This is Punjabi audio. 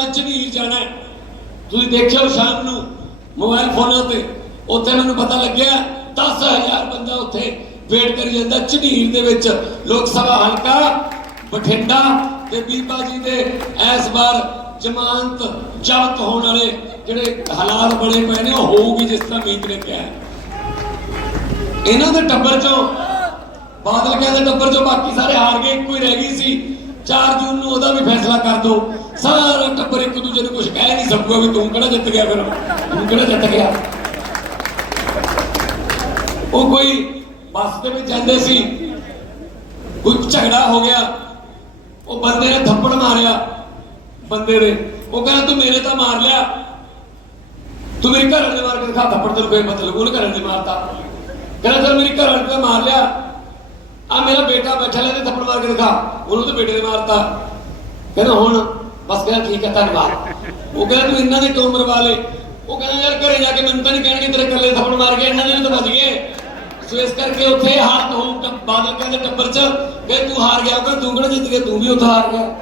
ਮੈਂ ਝਨੀਰ ਜਾਣਾ ਤੁਸੀਂ ਦੇਖਿਓ ਸ਼ਾਮ ਨੂੰ ਮੋਬਾਈਲ ਫੋਨਾਂ ਤੇ, ਉੱਥੇ ਮੈਨੂੰ ਪਤਾ ਲੱਗਿਆ 10000 ਬੰਦਾ ਉੱਥੇ ਵੇਟ ਕਰੀ ਜਾਂਦਾ ਝਨੀਰ ਦੇ ਵਿੱਚ। ਲੋਕ ਸਭਾ ਹਲਕਾ, ਬਠਿੰਡਾ ਤੇ ਬੀਬਾ ਜੀ ਦੇ ਇਸ ਵਾਰ ਜ਼ਮਾਨਤ ਜ਼ਬਤ ਹੋਣ ਵਾਲੇ ਜਿਹੜੇ ਹਾਲਾਤ ਬਣੇ ਪਏ ਨੇ, ਉਹ ਹੋਊਗੀ ਜਿਸ ਤਰ੍ਹਾਂ ਮੀਤ ਨੇ ਕਿਹਾ। ਇਹਨਾਂ ਦੇ ਟੱਬਰ ਚੋਂ, ਬਾਦਲ ਕਹਿੰਦੇ ਟੱਬਰ ਚੋਂ ਬਾਕੀ ਸਾਰੇ ਹਾਰ ਗਏ, ਇੱਕੋ ਹੀ ਰਹਿ ਗਈ ਸੀ। 4 ਜੂਨ ਨੂੰ ਉਹਦਾ ਵੀ ਫੈਸਲਾ ਕਰ ਦੋ। ਸਾਰਾ ਟੱਬਰ ਇੱਕ ਦੂਜੇ ਨੂੰ ਕੁਝ ਕਹਿ ਨਹੀਂ ਸਕੂਗਾ ਵੀ ਤੂੰ ਕਿਹੜਾ ਜਿੱਤ ਗਿਆ ਫਿਰ? ਤੂੰ ਕਿਹੜਾ ਜਿੱਤ ਗਿਆ? ਉਹ ਕੋਈ ਬੱਸ ਦੇ ਵਿੱਚ ਜਾਂਦੇ ਸੀ। ਕੋਈ ਝਗੜਾ ਹੋ ਗਿਆ। ਉਹ ਬੰਦੇ ਨੇ ਥੱਪੜ ਮਾਰਿਆ ਬੰਦੇ ਨੇ ਉਹ ਕਹਿੰਦਾ, ਤੂੰ ਮੇਰੇ ਤਾਂ ਮਾਰ ਲਿਆ। ਤੂੰ ਮੇਰੇ ਘਰ ਵਾਲੇ ਮਾਰ ਕੇ ਦਿਖਾ, ਥੱਪੜ ਤੈਨੂੰ ਕੋਈ ਮਤਲਬ, ਉਹਨੇ ਘਰ ਵਾਲੇ ਮਾਰਤਾ। ਕਹਿੰਦਾ ਤੂੰ ਮੇਰੇ ਘਰ ਵਾਲੇ ਤੇ ਮਾਰ ਲਿਆ। ਆ ਮੇਰਾ ਬੇਟਾ ਬੈਠਾ ਲੈ ਤੇ ਮਾਰ ਕੇ ਦਿਖਾ। ਉਹਨੂੰ ਤੇ ਬੇਟੇ ਨੇ ਮਾਰਤਾ। ਕਹਿੰਦਾ ਹੁਣ ਬਸ ਕਹਿੰਦਾ ਠੀਕ ਹੈ, ਧੰਨਵਾਦ। ਉਹ ਕਹਿੰਦਾ, ਤੂੰ ਇਹਨਾਂ ਦੇ ਕਿਉਂ ਮਰਵਾ ਲਏ? ਉਹ ਕਹਿੰਦਾ, ਯਾਰ ਘਰੇ ਜਾ ਕੇ ਮੈਨੂੰ ਤਾਂ ਨਹੀਂ ਕਹਿਣਗੇ, ਤੇਰੇ ਇਕੱਲੇ ਥੱਪੜ ਮਾਰ ਕੇ ਇਹਨਾਂ ਦੇ ਤਾਂ ਬਚ ਗਏ। ਸੋ ਇਸ ਕਰਕੇ ਉੱਥੇ ਹਾਰ ਹੋ ਬਾਦਲ ਕਹਿੰਦੇ ਟੱਬਰ ਚ ਕਿ ਤੂੰ ਹਾਰ ਗਿਆ, ਉਹ ਤੂੰ ਕਿਹੜਾ ਜਿੱਤ ਗਿਆ? ਤੂੰ ਵੀ ਉੱਥੇ ਹਾਰ ਗਿਆ।